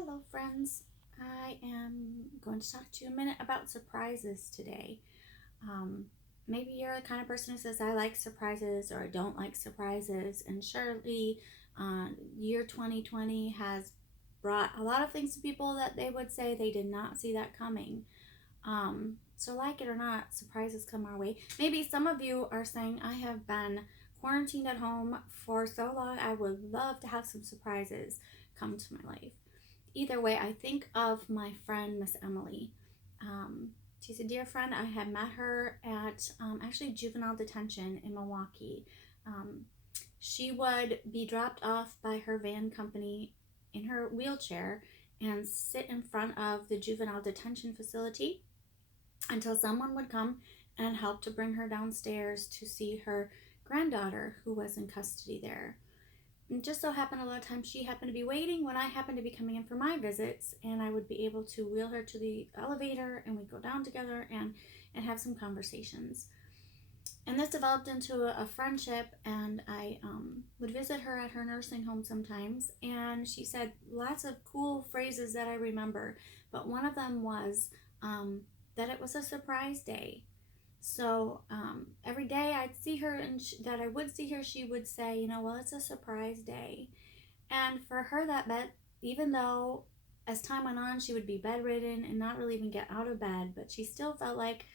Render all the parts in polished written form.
Hello, friends. I am going to talk to you a minute about surprises today. Um, Maybe you're the kind of person who says, I like surprises or I don't like surprises. And surely, year 2020 has brought a lot of things to people that they would say they did not see that coming. So, like it or not, surprises come our way. Maybe some of you are saying, I have been quarantined at home for so long, I would love to have some surprises come to my life. Either way, I think of my friend, Miss Emily. She's a dear friend. I had met her at actually juvenile detention in Milwaukee. Um, she would be dropped off by her van company in her wheelchair and sit in front of the juvenile detention facility until someone would come and help to bring her downstairs to see her granddaughter who was in custody there. It just so happened a lot of times she happened to be waiting when I happened to be coming in for my visits, and I would be able to wheel her to the elevator and we'd go down together and have some conversations. And this developed into a friendship, and I would visit her at her nursing home sometimes, and she said lots of cool phrases that I remember, but one of them was that it was a surprise day. So every day I'd see her, and that I would see her, she would say, well, it's a surprise day. And for her, that meant, even though as time went on, she would be bedridden and not really even get out of bed, but she still felt like,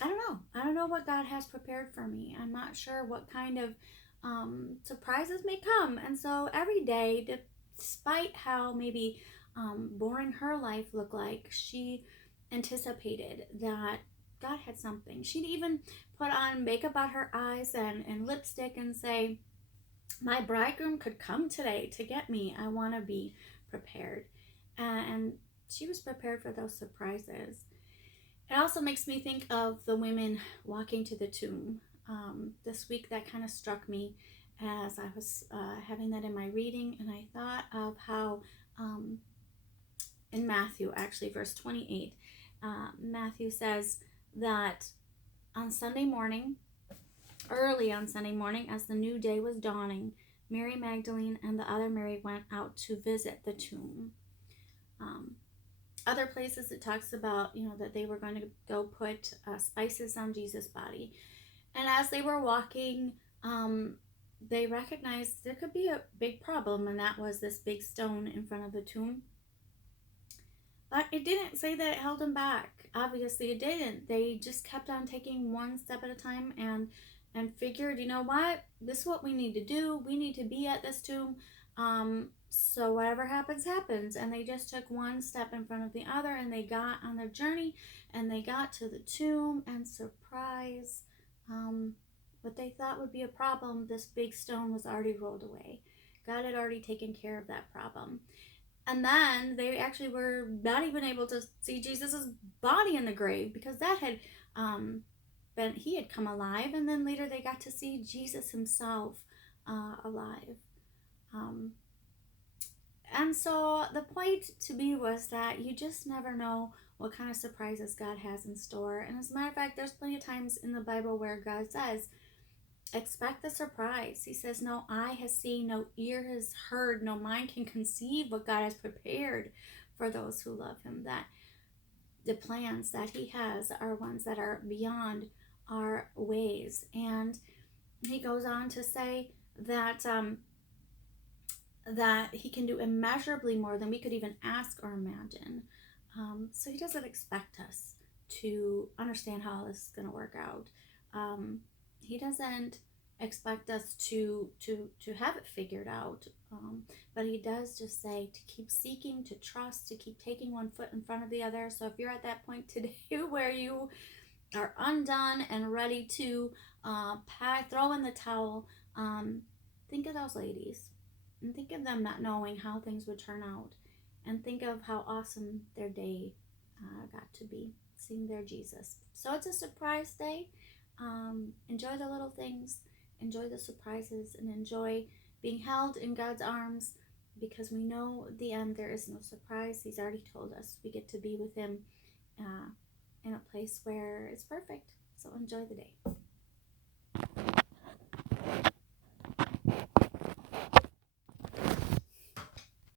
I don't know what God has prepared for me. I'm not sure what kind of surprises may come. And so every day, despite how maybe boring her life looked like, she anticipated that God had something. She'd even put on makeup on her eyes and lipstick and say, my bridegroom could come today to get me. I want to be prepared. And she was prepared for those surprises. It also makes me think of the women walking to the tomb. This week, that kind of struck me as I was having that in my reading, and I thought of how in Matthew, actually, verse 28, Matthew says that on Sunday morning, early on Sunday morning, as the new day was dawning, Mary Magdalene and the other Mary went out to visit the tomb. Other places it talks about, that they were going to go put spices on Jesus' body. And as they were walking, they recognized there could be a big problem, and that was this big stone in front of the tomb. But it didn't say that it held them back. Obviously, it didn't. They just kept on taking one step at a time and figured, what? This is what we need to do. We need to be at this tomb. So whatever happens, happens. And they just took one step in front of the other, and they got on their journey, and they got to the tomb, and surprise, what they thought would be a problem, this big stone was already rolled away. God had already taken care of that problem. And then they actually were not even able to see Jesus's body in the grave, because that had he had come alive, and then later they got to see Jesus himself alive. And so the point to me was that you just never know what kind of surprises God has in store. And as a matter of fact, there's plenty of times in the Bible where God says, expect the surprise. He says, no eye has seen, no ear has heard, no mind can conceive what God has prepared for those who love him. That the plans that he has are ones that are beyond our ways. And he goes on to say that that he can do immeasurably more than we could even ask or imagine. So he doesn't expect us to understand how this is going to work out. He doesn't expect us to have it figured out, but he does just say to keep seeking, to trust, to keep taking one foot in front of the other. So if you're at that point today where you are undone and ready to throw in the towel, think of those ladies and think of them not knowing how things would turn out, and think of how awesome their day got to be, seeing their Jesus. So it's a surprise day. Enjoy the little things, enjoy the surprises, and enjoy being held in God's arms, because we know at the end there is no surprise. He's already told us we get to be with him in a place where it's perfect. So enjoy the day.